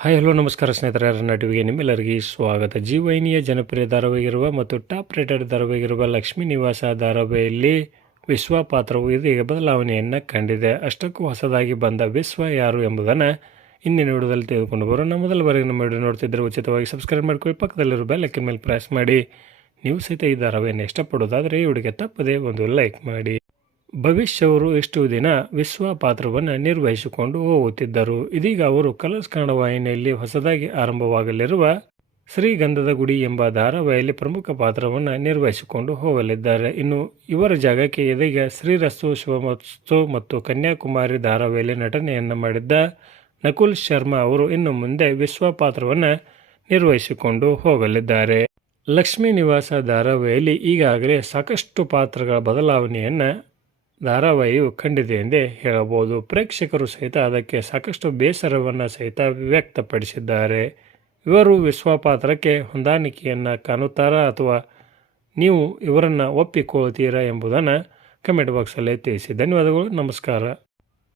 Hi, hello, ನಮಸ್ಕಾರ ಸ್ನೇಹಿತರೆ ನನ್ನ ಟಿವಿಗೆ ನಿಮ್ಮೆಲ್ಲರಿಗೆ ಸ್ವಾಗತ. ಜಿ ವೈನಿಯ ಜನಪ್ರಿಯ ಧಾರಾವಾಹಿಗಿರುವ ಮತ್ತು ಟಾಪ್ ರೇಟೆಡ್ ಧಾರಾವಾಹಿಗಿರುವ ಲಕ್ಷ್ಮೀ ನಿವಾಸ ಧಾರಾವಾಹಿಯಲ್ಲಿ ವಿಶ್ವ ಪಾತ್ರವು ಇದೀಗ ಬದಲಾವಣೆಯನ್ನು ಕಂಡಿದೆ. ಅಷ್ಟಕ್ಕೂ ಹೊಸದಾಗಿ ಬಂದ ವಿಶ್ವ ಯಾರು ಎಂಬುದನ್ನು ಇಂದಿನ ವಿಡಿಯೋದಲ್ಲಿ ತೆಗೆದುಕೊಂಡು ಬರೋಣ. ಮೊದಲವರೆಗೆ ನಮ್ಮ ವಿಡಿಯೋ ನೋಡ್ತಿದ್ದರೆ ಉಚಿತವಾಗಿ ಸಬ್ಸ್ಕ್ರೈಬ್ ಮಾಡ್ಕೊಳ್ಳಿ, ಪಕ್ಕದಲ್ಲಿರೋ ಬೆಲ್ಲಕ್ಕಿನ ಮೇಲೆ ಪ್ರೆಸ್ ಮಾಡಿ. ನೀವು ಸಹಿತ ಈ ಧಾರಾವಾಹಿಯನ್ನು ಇಷ್ಟಪಡೋದಾದರೆ ಈ ವಿಡಿಯೋಗೆ ತಪ್ಪದೇ ಒಂದು ಲೈಕ್ ಮಾಡಿ. ಭವಿಷ್ಯವರು ಎಷ್ಟು ದಿನ ವಿಶ್ವ ಪಾತ್ರವನ್ನು ನಿರ್ವಹಿಸಿಕೊಂಡು ಹೋಗುತ್ತಿದ್ದರು? ಇದೀಗ ಅವರು ಕಲರ್ಸ್ ಕನ್ನಡ ವಾಹಿನಿಯಲ್ಲಿ ಹೊಸದಾಗಿ ಆರಂಭವಾಗಲಿರುವ ಶ್ರೀಗಂಧದ ಗುಡಿ ಎಂಬ ಧಾರಾವಾಹಿಯಲ್ಲಿ ಪ್ರಮುಖ ಪಾತ್ರವನ್ನು ನಿರ್ವಹಿಸಿಕೊಂಡು ಹೋಗಲಿದ್ದಾರೆ. ಇನ್ನು ಇವರ ಜಾಗಕ್ಕೆ ಇದೀಗ ಶ್ರೀರಸ್ತು ಶಿವಮಸ್ತು ಮತ್ತು ಕನ್ಯಾಕುಮಾರಿ ಧಾರಾವಾಹಿಯಲ್ಲಿ ನಟನೆಯನ್ನು ಮಾಡಿದ್ದ ನಕುಲ್ ಶರ್ಮಾ ಅವರು ಇನ್ನು ಮುಂದೆ ವಿಶ್ವ ಪಾತ್ರವನ್ನು ನಿರ್ವಹಿಸಿಕೊಂಡು ಹೋಗಲಿದ್ದಾರೆ. ಲಕ್ಷ್ಮೀ ನಿವಾಸ ಧಾರಾವಾಹಿಯಲ್ಲಿ ಈಗಾಗಲೇ ಸಾಕಷ್ಟು ಪಾತ್ರಗಳ ಬದಲಾವಣೆಯನ್ನು ಧಾರಾವಾಹಿಯು ಕಂಡಿದೆ ಎಂದೇ ಹೇಳಬಹುದು. ಪ್ರೇಕ್ಷಕರು ಸಹಿತ ಅದಕ್ಕೆ ಸಾಕಷ್ಟು ಬೇಸರವನ್ನು ಸಹಿತ ವ್ಯಕ್ತಪಡಿಸಿದ್ದಾರೆ. ಇವರು ವಿಶ್ವಪಾತ್ರಕ್ಕೆ ಹೊಂದಾಣಿಕೆಯನ್ನು ಕಾಣುತ್ತಾರಾ ಅಥವಾ ನೀವು ಇವರನ್ನು ಒಪ್ಪಿಕೊಳ್ತೀರಾ ಎಂಬುದನ್ನು ಕಮೆಂಟ್ ಬಾಕ್ಸಲ್ಲಿ ತಿಳಿಸಿ. ಧನ್ಯವಾದಗಳು, ನಮಸ್ಕಾರ.